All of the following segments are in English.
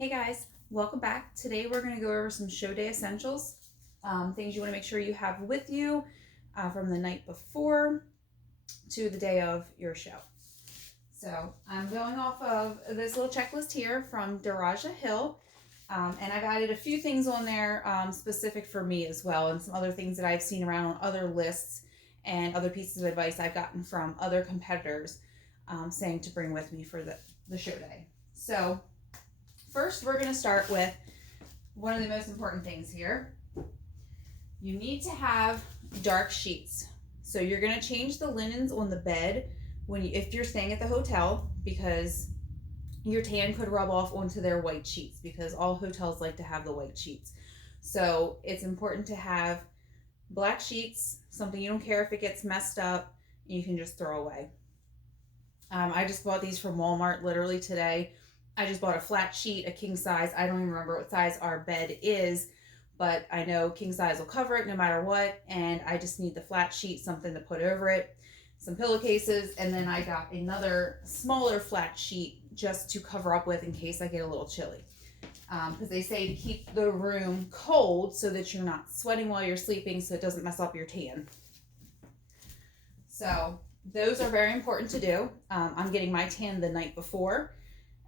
Hey guys, welcome back. Today we're going to go over some show day essentials, things you want to make sure you have with you from the night before to the day of your show. So I'm going off of this little checklist here from Daraja Hill, and I've added a few things on there specific for me as well, and some other things that I've seen around on other lists and other pieces of advice I've gotten from other competitors saying to bring with me for the show day. So first, we're going to start with one of the most important things here. You need to have dark sheets. So you're going to change the linens on the bed if you're staying at the hotel, because your tan could rub off onto their white sheets, because all hotels like to have the white sheets. So it's important to have black sheets, something you don't care if it gets messed up, you can just throw away. I just bought these from Walmart literally today. I just bought a flat sheet, a king size. I don't even remember what size our bed is, but I know king size will cover it no matter what. And I just need the flat sheet, something to put over it, some pillowcases, and then I got another smaller flat sheet just to cover up with in case I get a little chilly. Because they say to keep the room cold so that you're not sweating while you're sleeping, so it doesn't mess up your tan. So those are very important to do. I'm getting my tan the night before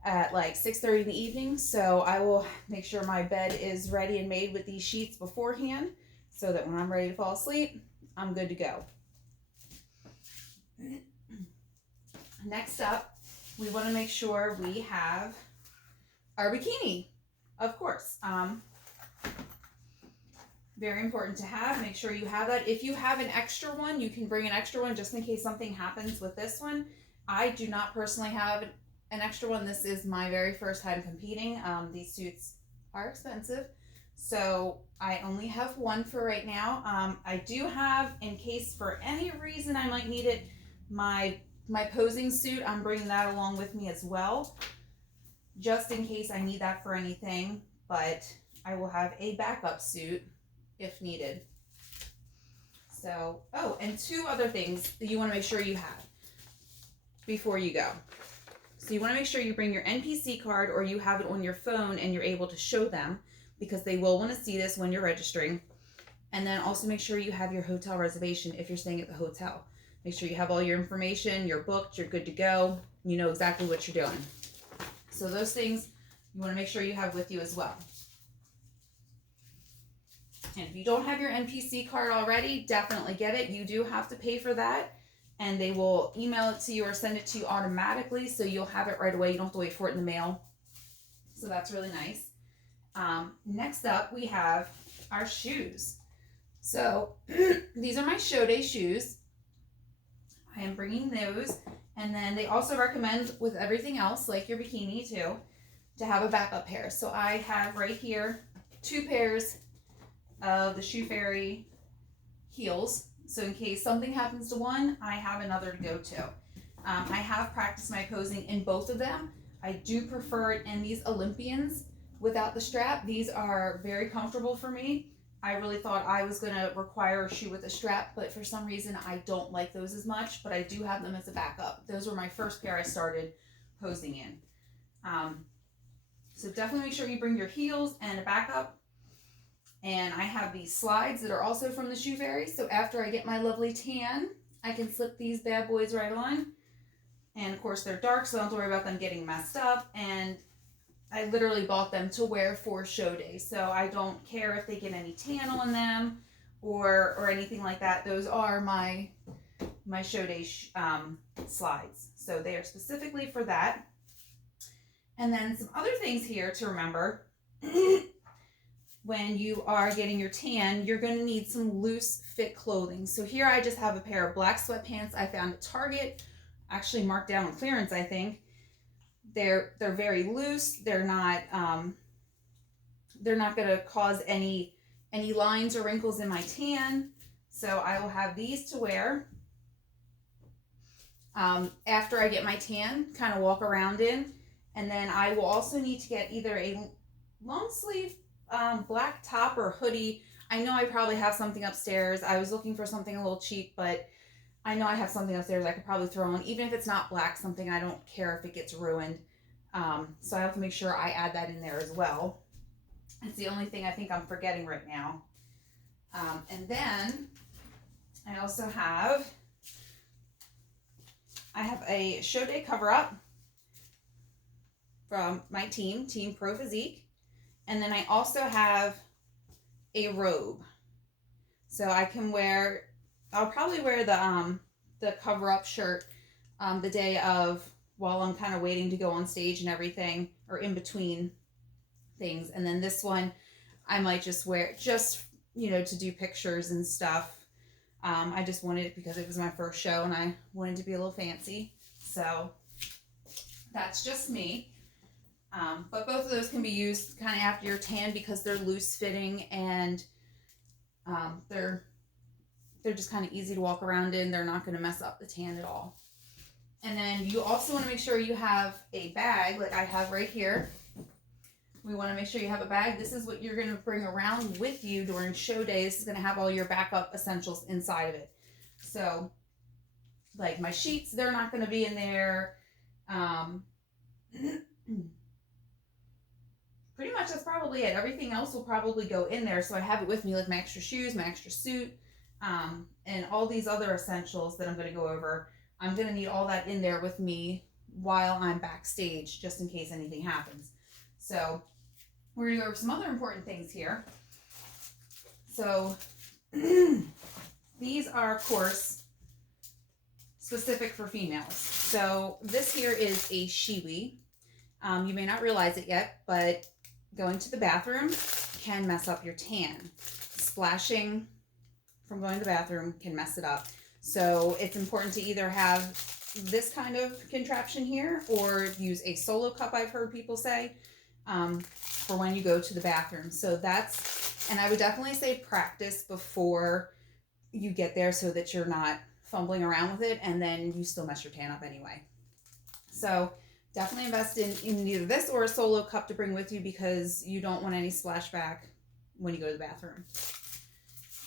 at like 6:30 in the evening, so I will make sure my bed is ready and made with these sheets beforehand so that when I'm ready to fall asleep, I'm good to go. Next up, we want to make sure we have our bikini, of course. Very important to have. Make sure you have that. If you have an extra one, you can bring an extra one just in case something happens with this one. I do not personally have an extra one. This is my very first time competing. These suits are expensive, so I only have one for right now. I do have, in case for any reason I might need it, my posing suit. I'm bringing that along with me as well, just in case I need that for anything, but I will have a backup suit if needed. So, oh, and two other things that you want to make sure you have before you go. So you want to make sure you bring your NPC card, or you have it on your phone and you're able to show them, because they will want to see this when you're registering. And then also make sure you have your hotel reservation if you're staying at the hotel. Make sure you have all your information, you're booked, you're good to go, you know exactly what you're doing. So those things you want to make sure you have with you as well. And if you don't have your NPC card already, definitely get it. You do have to pay for that, and they will email it to you or send it to you automatically, so you'll have it right away. You don't have to wait for it in the mail. So that's really nice. Next up, we have our shoes. So these are my show day shoes. I am bringing those, and then they also recommend with everything else, like your bikini too, to have a backup pair. So I have right here 2 pairs of the Shoe Fairy heels, so in case something happens to one, I have another to go to. I have practiced my posing in both of them. I do prefer it in these Olympians without the strap. These are very comfortable for me. I really thought I was going to require a shoe with a strap, but for some reason I don't like those as much, but I do have them as a backup. Those were my first pair I started posing in. So definitely make sure you bring your heels and a backup. And I have these slides that are also from the Shoe Fairy, so after I get my lovely tan, I can slip these bad boys right on. And of course they're dark, so I don't have to worry about them getting messed up, and I literally bought them to wear for show day, so I don't care if they get any tan on them or anything like that. Those are my show day slides, so they are specifically for that. And then some other things here to remember. When you are getting your tan, you're going to need some loose fit clothing. So here I just have a pair of black sweatpants I found at Target, actually marked down on clearance, I think. They're very loose. They're not going to cause any lines or wrinkles in my tan. So I will have these to wear after I get my tan, kind of walk around in. And then I will also need to get either a long sleeve black top or hoodie. I know I probably have something upstairs. I was looking for something a little cheap, but I know I have something upstairs I could probably throw on, even if it's not black, something I don't care if it gets ruined. So I have to make sure I add that in there as well. It's the only thing I think I'm forgetting right now. And then I also have a show day cover up from my team Pro Physique. And then I also have a robe. So I can wear, I'll probably wear the cover up shirt the day of, while I'm kind of waiting to go on stage and everything, or in between things. And then this one I might just wear just, to do pictures and stuff. I just wanted it because it was my first show and I wanted to be a little fancy. So that's just me. But both of those can be used kind of after your tan because they're loose fitting and they're just kind of easy to walk around in. They're not going to mess up the tan at all. And then you also want to make sure you have a bag like I have right here. We want to make sure you have a bag. This is what you're going to bring around with you during show day. This is going to have all your backup essentials inside of it. So like my sheets, they're not going to be in there. Pretty much that's probably it. Everything else will probably go in there. So I have it with me, like my extra shoes, my extra suit, and all these other essentials that I'm going to go over. I'm going to need all that in there with me while I'm backstage, just in case anything happens. So we're going to go over some other important things here. So these are, of course, specific for females. So this here is a shiwi. You may not realize it yet, but going to the bathroom can mess up your tan. Splashing from going to the bathroom can mess it up. So it's important to either have this kind of contraption here or use a solo cup, I've heard people say, for when you go to the bathroom. So that's, and I would definitely say practice before you get there so that you're not fumbling around with it and then you still mess your tan up anyway. So definitely invest in either this or a solo cup to bring with you because you don't want any splashback when you go to the bathroom.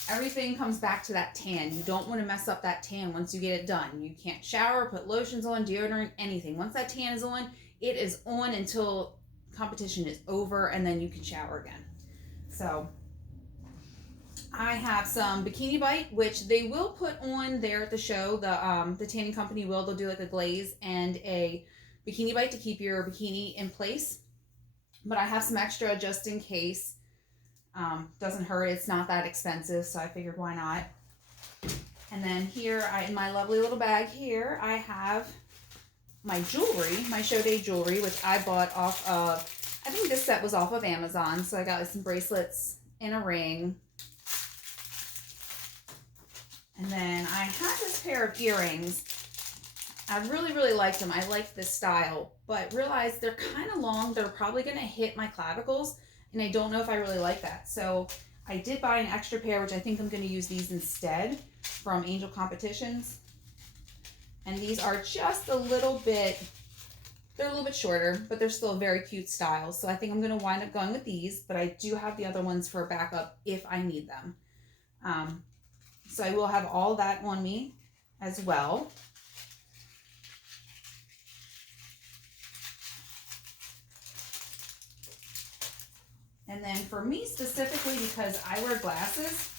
Everything comes back to that tan. You don't want to mess up that tan once you get it done. You can't shower, put lotions on, deodorant, anything. Once that tan is on, it is on until competition is over and then you can shower again. So I have some Bikini Bite, which they will put on there at the show. The tanning company will. They'll do like a glaze and a Bikini Bite to keep your bikini in place. But I have some extra just in case. Doesn't hurt. It's not that expensive, so I figured why not. And then here, in my lovely little bag here, I have my jewelry, my show day jewelry, which I bought off of, I think this set was off of Amazon. So I got like some bracelets and a ring. And then I had this pair of earrings. I really, really liked them. I liked this style, but realized they're kind of long. They're probably going to hit my clavicles, and I don't know if I really like that. So I did buy an extra pair, which I think I'm going to use these instead from Angel Competitions. And these are just a little bit, they're a little bit shorter, but they're still a very cute style. So I think I'm going to wind up going with these, but I do have the other ones for backup if I need them. So I will have all that on me as well. And then for me specifically, because I wear glasses,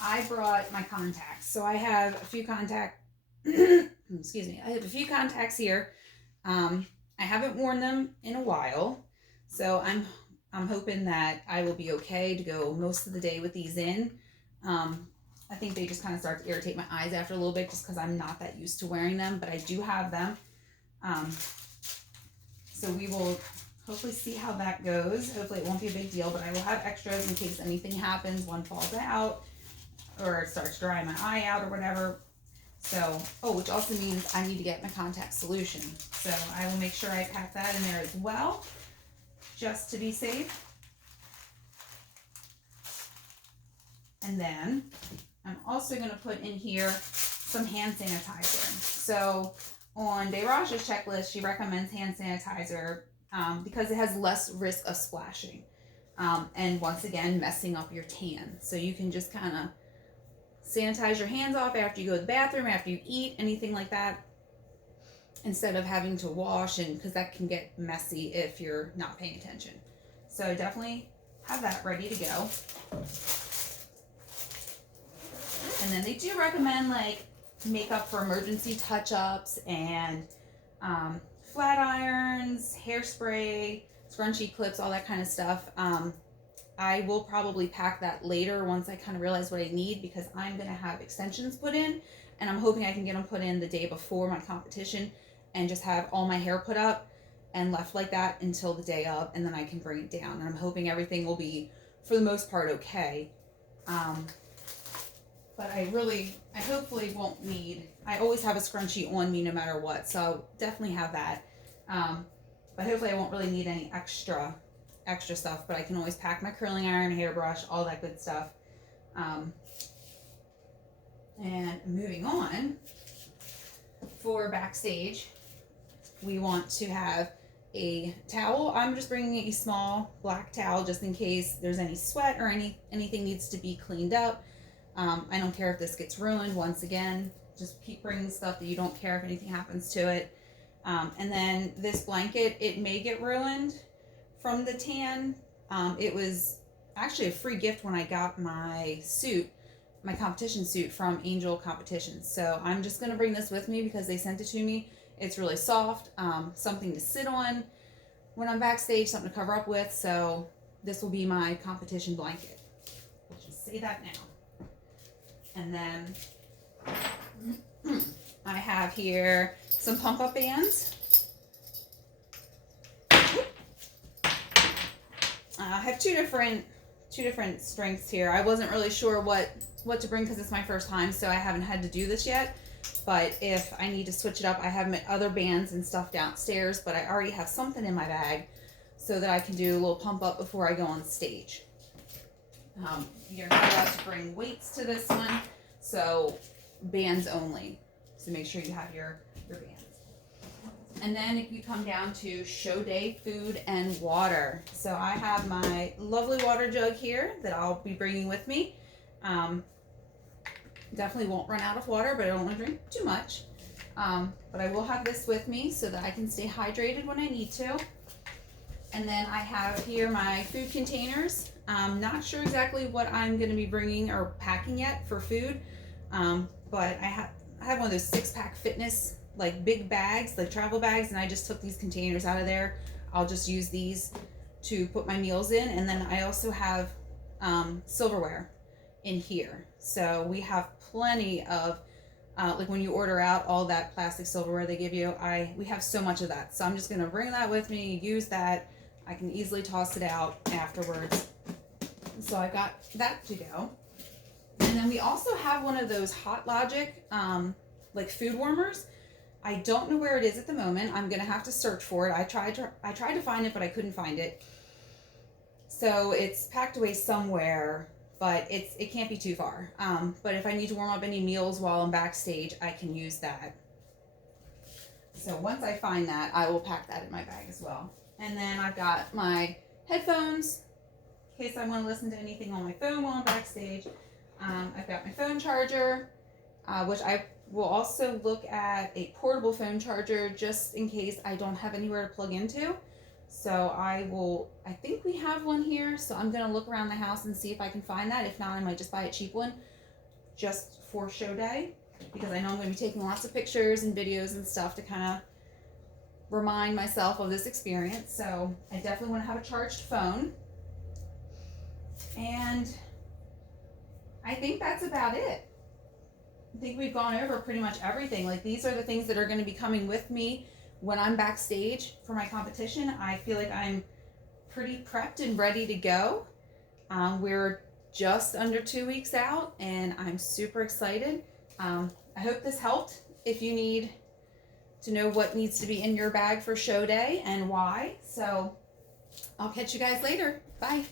I brought my contacts. So I have a few excuse me, I have a few contacts here. I haven't worn them in a while, so I'm hoping that I will be okay to go most of the day with these in. I think they just kind of start to irritate my eyes after a little bit just because I'm not that used to wearing them, but I do have them. So we will hopefully see how that goes. Hopefully it won't be a big deal, but I will have extras in case anything happens, one falls out or it starts drying my eye out or whatever. So, which also means I need to get my contact solution. So I will make sure I pack that in there as well, just to be safe. And then I'm also going to put in here some hand sanitizer. So on Deraja's checklist, she recommends hand sanitizer because it has less risk of splashing. And once again, messing up your tan. So you can just kind of sanitize your hands off after you go to the bathroom, after you eat, anything like that. instead of having to wash, and because that can get messy if you're not paying attention. So definitely have that ready to go. And then they do recommend like makeup for emergency touch-ups and flat irons, hairspray, scrunchie clips, all that kind of stuff. I will probably pack that later once I kind of realize what I need, because I'm going to have extensions put in, and I'm hoping I can get them put in the day before my competition and just have all my hair put up and left like that until the day of, and then I can bring it down. And I'm hoping everything will be, for the most part, okay. But I hopefully won't need, I always have a scrunchie on me no matter what, so I'll definitely have that. But hopefully I won't really need any extra stuff, but I can always pack my curling iron, hairbrush, all that good stuff. And moving on, for Backstage, we want to have a towel. I'm just bringing a small black towel just in case there's any sweat or anything needs to be cleaned up. I don't care if this gets ruined. Once again, just keep bringing stuff that you don't care if anything happens to it. And then this blanket, it may get ruined from the tan. It was actually a free gift when I got my suit, my competition suit from Angel Competitions. So I'm just going to bring this with me because they sent it to me. It's really soft, something to sit on when I'm backstage, something to cover up with. So this will be my competition blanket. Let's just say that now. And then I have here some pump up bands. I have two different strengths here. I wasn't really sure what to bring because it's my first time, so I haven't had to do this yet. But if I need to switch it up, I have my other bands and stuff downstairs, but I already have something in my bag so that I can do a little pump up before I go on stage. You're not allowed to bring weights to this one, so bands only. So make sure you have your bands. And then if you come down to show day food and water. So I have my lovely water jug here that I'll be bringing with me. Definitely won't run out of water, but I don't want to drink too much. But I will have this with me so that I can stay hydrated when I need to. And then I have here my food containers. I'm not sure exactly what I'm going to be bringing or packing yet for food, but I have one of those 6-pack fitness, like big bags, like travel bags, and I just took these containers out of there. I'll just use these to put my meals in. And then I also have silverware in here. So we have plenty of, like when you order out all that plastic silverware they give you, we have so much of that. So I'm just going to bring that with me, use that. I can easily toss it out afterwards. So I got that to go. And then we also have one of those Hot Logic, like food warmers. I don't know where it is at the moment. I'm going to have to search for it. I tried to find it, but I couldn't find it. So it's packed away somewhere, but it can't be too far. But if I need to warm up any meals while I'm backstage, I can use that. So once I find that, I will pack that in my bag as well. And then I've got my headphones in case I want to listen to anything on my phone while I'm backstage. I've got my phone charger, which I will also look at a portable phone charger just in case I don't have anywhere to plug into. So I think we have one here, so I'm going to look around the house and see if I can find that. If not, I might just buy a cheap one just for show day, because I know I'm going to be taking lots of pictures and videos and stuff to kind of remind myself of this experience. So I definitely want to have a charged phone. And I think that's about it. I think we've gone over pretty much everything. Like, these are the things that are going to be coming with me when I'm backstage for my competition. I feel like I'm pretty prepped and ready to go. We're just under 2 weeks out, and I'm super excited. I hope this helped. If you need to know what needs to be in your bag for show day and why. So I'll catch you guys later. Bye.